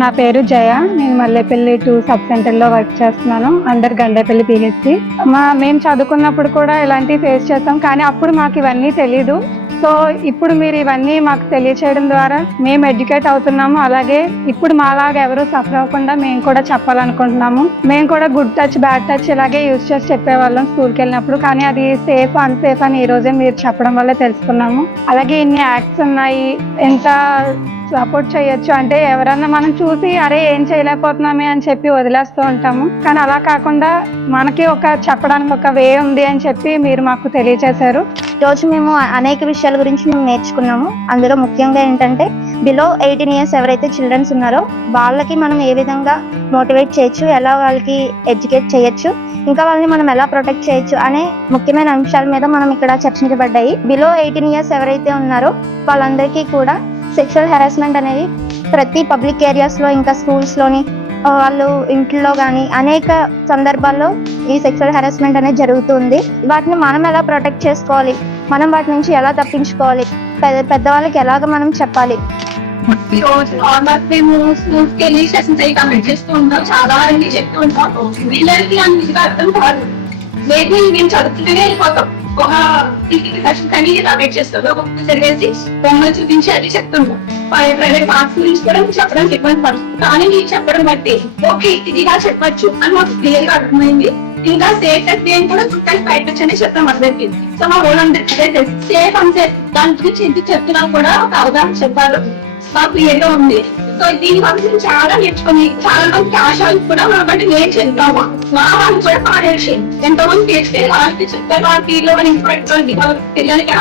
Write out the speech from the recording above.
నా పేరు జయ. నేను మల్లేపల్లి 2 సబ్ సెంటర్లో వర్క్ చేస్తున్నాను, అండర్ గండేపల్లి పిహెచ్సి. మేము చదువుకున్నప్పుడు కూడా ఇలాంటివి ఫేస్ చేస్తాం, కానీ అప్పుడు మాకు ఇవన్నీ తెలీదు. సో ఇప్పుడు మీరు ఇవన్నీ మాకు తెలియచేయడం ద్వారా మేము ఎడ్యుకేట్ అవుతున్నాము. అలాగే ఇప్పుడు మాలాగా ఎవరు సఫర్ అవ్వకుండా మేము కూడా చెప్పాలనుకుంటున్నాము. మేము కూడా గుడ్ టచ్ బ్యాడ్ టచ్ ఇలాగే యూజ్ చేసి చెప్పేవాళ్ళం స్కూల్కి వెళ్ళినప్పుడు, కానీ అది సేఫ్ అన్సేఫ్ అని ఈ రోజే మీరు చెప్పడం వల్లే తెలుసుకున్నాము. అలాగే ఇన్ని యాక్ట్స్ ఉన్నాయి, ఎంత సపోర్ట్ చేయొచ్చు అంటే ఎవరన్నా మనం చూసి అరే ఏం చేయలేకపోతున్నామే అని చెప్పి వదిలేస్తూ ఉంటాము, కానీ అలా కాకుండా మనకి చెప్పడానికి ఒక వే ఉంది అని చెప్పి మీరు మాకు తెలియజేశారు. రోజు మేము అనేక విషయాల గురించి మేము నేర్చుకున్నాము. అందులో ముఖ్యంగా ఏంటంటే బిలో 18 ఇయర్స్ ఎవరైతే చిల్డ్రన్స్ ఉన్నారో వాళ్ళకి మనం ఏ విధంగా మోటివేట్ చేయొచ్చు, ఎలా వాళ్ళకి ఎడ్యుకేట్ చేయొచ్చు, ఇంకా వాళ్ళని మనం ఎలా ప్రొటెక్ట్ చేయొచ్చు అనే ముఖ్యమైన అంశాల మీద మనం ఇక్కడ చర్చించబడ్డాయి. బిలో 18 ఇయర్స్ ఎవరైతే ఉన్నారో వాళ్ళందరికీ కూడా సెక్షువల్ హెరాస్మెంట్ అనేది ప్రతి పబ్లిక్ ఏరియాస్లో ఇంకా స్కూల్స్లోని వాళ్ళు ఇంట్లో కానీ అనేక సందర్భాల్లో ఈ సెక్షువల్ హెరాస్మెంట్ అనేది జరుగుతుంది. వాటిని మనం ఎలా ప్రొటెక్ట్ చేసుకోవాలి, మనం వాటి నుంచి ఎలా తప్పించుకోవాలి, పెద్దవాళ్ళకి ఎలాగ మనం చెప్పాలి. మేము స్కూల్స్ కి వెళ్ళి సెషన్స్ అవి కంప్లీట్ చేస్తూ ఉంటాం, చాలా అన్ని చెప్తూ ఉంటాం. వీళ్ళకి అన్నిటిగా అర్థం కాదు, లేదు మేము చదువుతుంటేనే వెళ్ళిపోతాం. ఒక సెషన్స్ అన్ని కంప్లీట్ చేస్తాం, ఒక్కొక్క చదివేసి బొమ్మలు చూపించి అది చెప్తుంటాం. ప్రైవేట్ మార్క్స్ గురించి కూడా చెప్పడానికి ఇబ్బంది పడుతుంది, కానీ మీరు చెప్పడం బట్టి ఓకే ఇదిగా చెప్పచ్చు అని మాకు క్లియర్ గా అర్థమైంది. ఇంకా సేఫ్ నేను కూడా చుట్టానికి బయట వచ్చి చెప్తాం అందరికి. సో మా వాళ్ళందరికీ సేఫ్ అంతే దాని గురించి ఎందుకు చెప్తున్నా కూడా ఒక అవగాహన చెప్పాలి మాకు ఏదో ఉంది. సో దీని వల్ల మేము చాలా నేర్చుకుని చాలా మంది ఆశాలు కూడా మా బట్టి నేను చెప్తాము. మా వాళ్ళు కూడా పాడేసి ఎంతో మంది చేస్తే వాళ్ళకి చెప్తారు, వాళ్ళ పిల్లలు పిల్లలకి